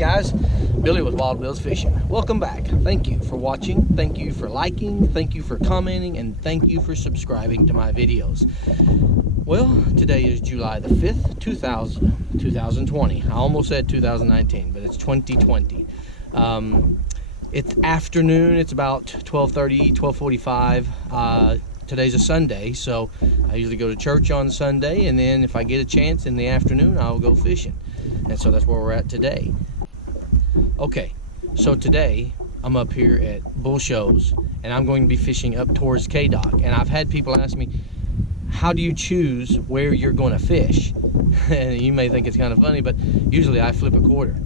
guys, Billy with Wild Bill's Fishing. Welcome back. Thank you for watching, thank you for liking, thank you for commenting, and thank you for subscribing to my videos. Well, today is July the 5th, 2020. I almost said 2019, but it's 2020. It's afternoon, it's about 12:30, 12:45. Today's a Sunday, so I usually go to church on Sunday, and then if I get a chance in the afternoon, I'll go fishing. And so that's where we're at today. Okay, so today I'm up here at Bull Shows, and I'm going to be fishing up towards K-Dock. And I've had people ask me, how do you choose where you're going to fish? And you may think it's kind of funny, but usually I flip a quarter.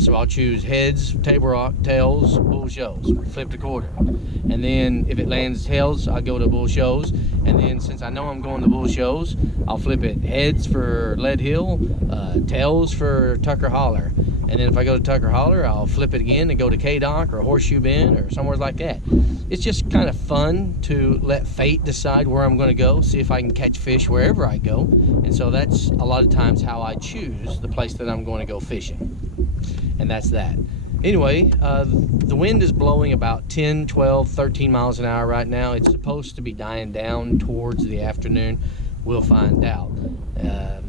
So I'll choose heads, Table Rock, tails, Bull Shows, flipped a quarter. And then if it lands tails, I go to Bull Shows. And then since I know I'm going to Bull Shows, I'll flip it heads for Lead Hill, tails for Tucker Holler. And then if I go to Tucker Holler, I'll flip it again and go to K-Dock or Horseshoe Bend or somewhere like that. It's just kind of fun to let fate decide where I'm going to go, see if I can catch fish wherever I go. And so that's a lot of times how I choose the place that I'm going to go fishing. And that's that. Anyway, the wind is blowing about 10, 12, 13 miles an hour right now. It's supposed to be dying down towards the afternoon. We'll find out.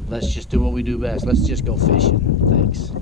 Let's just do what we do best. Let's just go fishing. Thanks.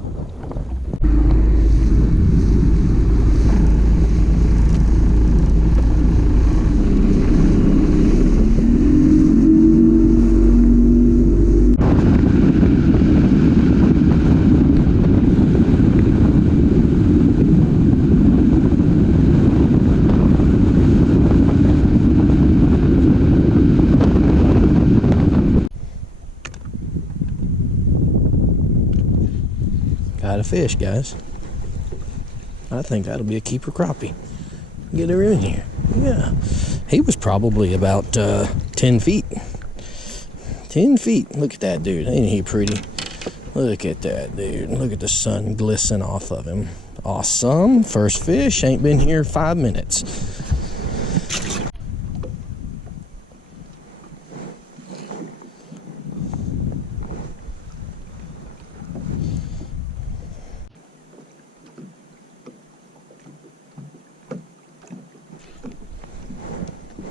Got a fish, guys. I think that'll be a keeper crappie. Get her in here. Yeah. He was probably about 10 feet. 10 feet. Look at that dude. Ain't he pretty? Look at that dude. Look at the sun glistening off of him. Awesome. First fish. Ain't been here 5 minutes.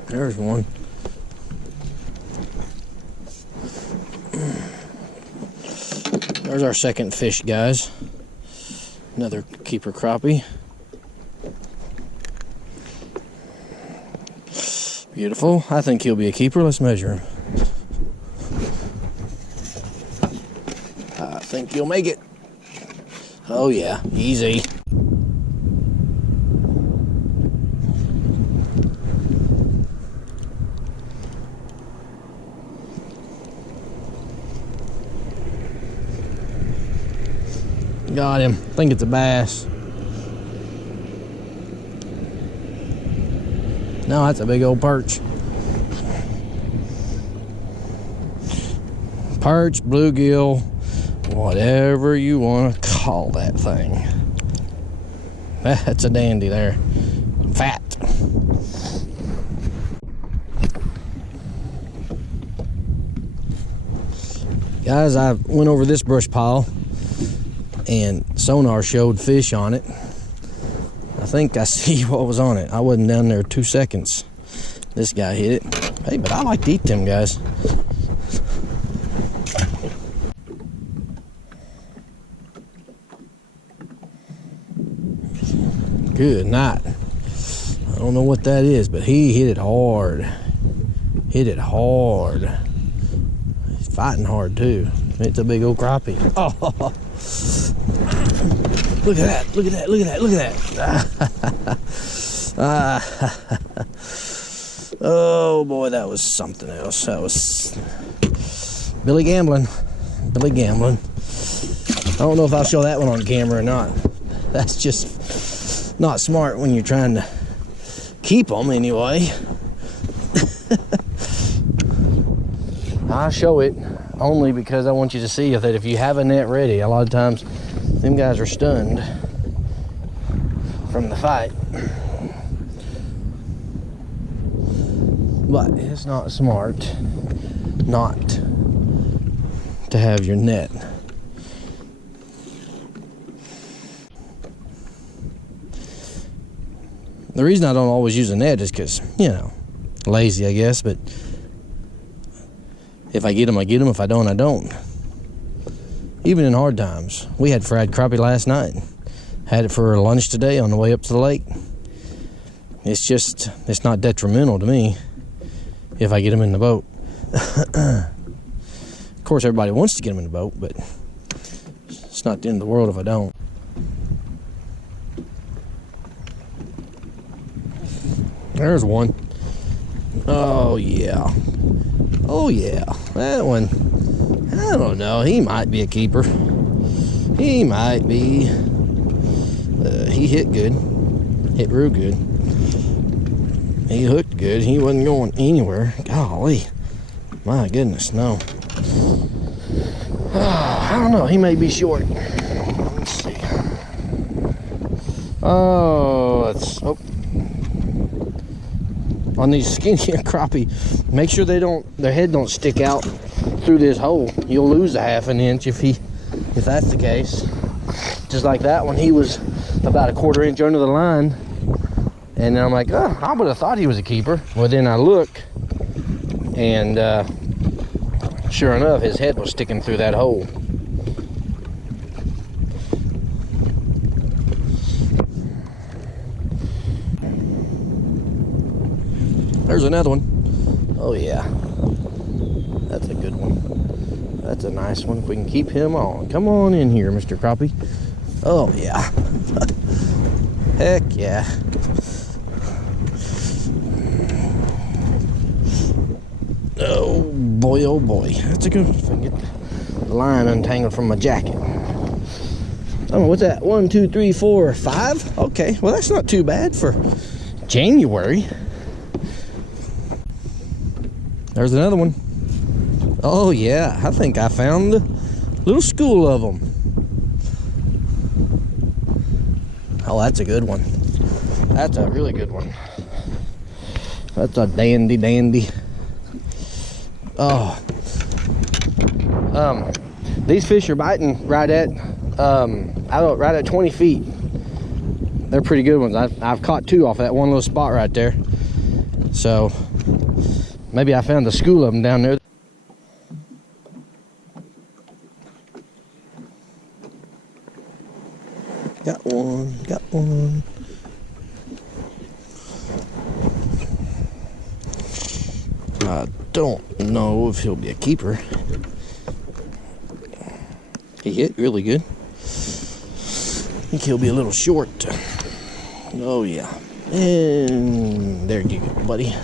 There's one. There's our second fish, guys. Another keeper crappie. Beautiful. I think he'll be a keeper. Let's measure him. I think he'll make it. Oh yeah, easy. Got him. I think it's a bass. No, that's a big old perch. Perch, bluegill, whatever you want to call that thing. That's a dandy there. Fat. Guys, I went over this brush pile and sonar showed fish on it. I think I see what was on it. I wasn't down there 2 seconds. This guy hit it. Hey, but I like to eat them, guys. Good night. I don't know what that is, but he hit it hard. Hit it hard. He's fighting hard too. It's a big old crappie. Oh. Look at that, look at that, look at that, look at that. Oh boy, that was something else. That was Billy gambling. Billy gambling. I don't know if I'll show that one on camera or not. That's just not smart when you're trying to keep them anyway. I'll show it only because I want you to see that if you have a net ready, a lot of times them guys are stunned from the fight. But it's not smart not to have your net. The reason I don't always use a net is because, you know, lazy, I guess. But if I get them, I get them. If I don't, I don't. Even in hard times. We had fried crappie last night. Had it for lunch today on the way up to the lake. It's not detrimental to me if I get them in the boat. Of course, everybody wants to get them in the boat, but it's not the end of the world if I don't. There's one. Oh, yeah. Oh, yeah. That one, I don't know. He might be a keeper. He might be. He hit good. Hit real good. He hooked good. He wasn't going anywhere. Golly. My goodness, no. I don't know. He may be short. Let's see. Oh, on these skinny crappie, make sure their head don't stick out through this hole. You'll lose a ½ an inch if that's the case. Just like that one, he was about a ½ inch under the line, and I'm like, oh, I would have thought he was a keeper. Well, then I look, and sure enough, his head was sticking through that hole. There's another one. Oh yeah, that's a good one. That's a nice one. If we can keep him on. Come on in here, Mr. Crappie. Oh yeah. Heck yeah. Oh boy, oh boy. That's a good one. If I can get the line untangled from my jacket. Oh, what's that? 1, 2, 3, 4, 5? Okay, well that's not too bad for January. There's another one. Oh yeah, I think I found a little school of them. Oh, that's a good one. That's a really good one. That's a dandy. Oh. These fish are biting right at 20 feet. They're pretty good ones. I've caught 2 off that one little spot right there. So maybe I found a school of them down there. Got one. I don't know if he'll be a keeper. He hit really good. I think he'll be a little short. Oh yeah. And there you go, buddy.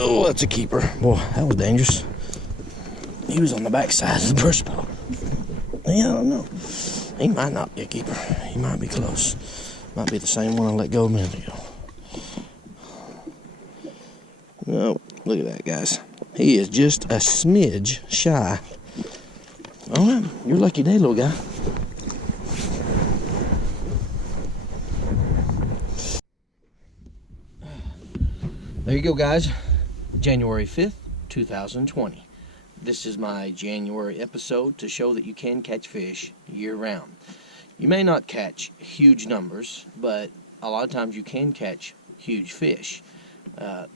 Oh, that's a keeper. Boy, that was dangerous. He was on the back side of the brush pile. Yeah, I don't know. He might not be a keeper. He might be close. Might be the same one I let go a minute ago. No, look at that, guys. He is just a smidge shy. All right, your lucky day, little guy. There you go, guys. January 5th, 2020. This is my January episode to show that you can catch fish year-round. You may not catch huge numbers, but a lot of times you can catch huge fish. You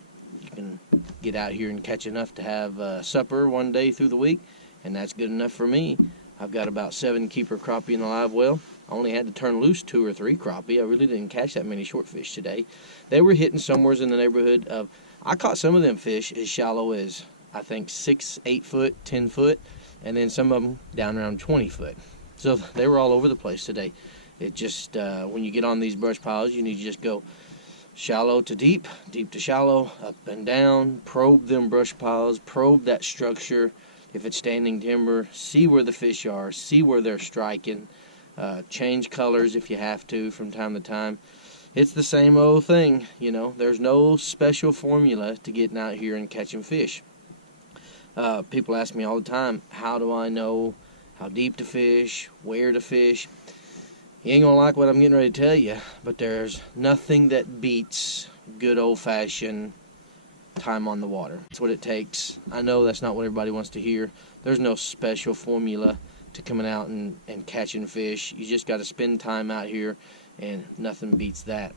can get out here and catch enough to have supper one day through the week, and that's good enough for me. I've got about 7 keeper crappie in the live well. I only had to turn loose 2 or 3 crappie. I really didn't catch that many short fish today. They were hitting somewhere in the neighborhood of, I caught some of them fish as shallow as, I think, 6, 8 foot, 10 foot, and then some of them down around 20 foot. So they were all over the place today. It just, when you get on these brush piles, you need to just go shallow to deep, deep to shallow, up and down, probe them brush piles, probe that structure. If it's standing timber, see where the fish are, see where they're striking, change colors if you have to from time to time. It's the same old thing, you know. There's no special formula to getting out here and catching fish. People ask me all the time, how do I know how deep to fish, where to fish? You ain't gonna like what I'm getting ready to tell you, but there's nothing that beats good old-fashioned time on the water. That's what it takes. I know that's not what everybody wants to hear. There's no special formula to coming out and catching fish. You just got to spend time out here, and nothing beats that.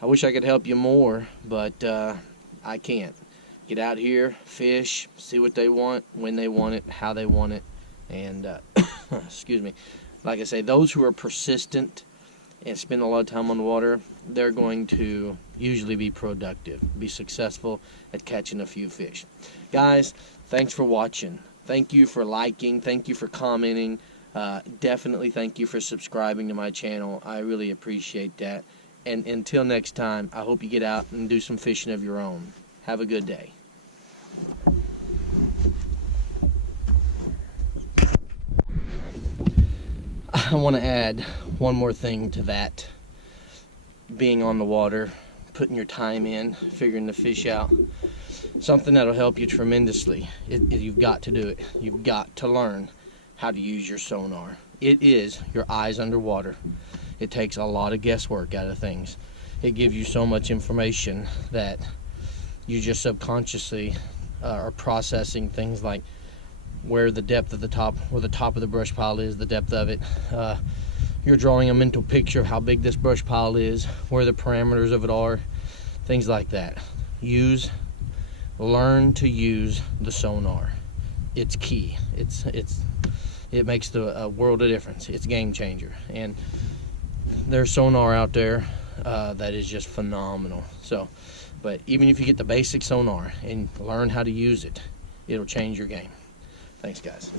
I wish I could help you more, but I can't. Get out here, fish, see what they want, when they want it, how they want it, and excuse me. Like I say, those who are persistent and spend a lot of time on the water, they're going to usually be productive, be successful at catching a few fish. Guys, thanks for watching. Thank you for liking. Thank you for commenting. Definitely thank you for subscribing to my channel. I really appreciate that. And until next time, I hope you get out and do some fishing of your own. Have a good day. I want to add one more thing to that. Being on the water, putting your time in, figuring the fish out. Something that'll help you tremendously. You've got to do it. You've got to learn how to use your sonar. It is your eyes underwater. It takes a lot of guesswork out of things. It gives you so much information that you just subconsciously are processing things like where the depth of the top, where the top of the brush pile is, the depth of it. You're drawing a mental picture of how big this brush pile is, where the parameters of it are, things like that. Learn to use the sonar. It's key. It makes the world of difference. It's a game changer. And there's sonar out there that is just phenomenal. But even if you get the basic sonar and learn how to use it, it'll change your game. Thanks, guys.